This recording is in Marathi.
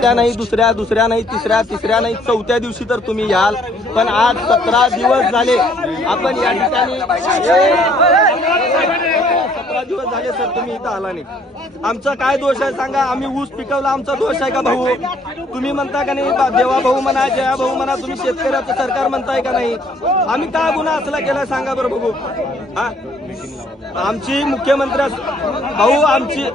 त्या नाही दुसऱ्या नाही तिसऱ्या नाही चौथ्या दिवशी तर तुम्ही याल, पण आज 17 दिवस झाले आपण या ठिकाणी 17 दिवस झाले सर तुम्ही इथं आला नाही. आमचा काय दोष आहे सांगा? आम्ही ऊस पिकवला, आमचा दोष आहे का भाऊ? तुम्ही म्हणता का नाही देवा भाऊ म्हणा जया भाऊ म्हणा, तुम्ही शेतकऱ्याचं सरकार म्हणताय का नाही? आम्ही काय गुन्हा असला केला सांगा बरं बघू. हा आमची मुख्यमंत्री भाऊ आमची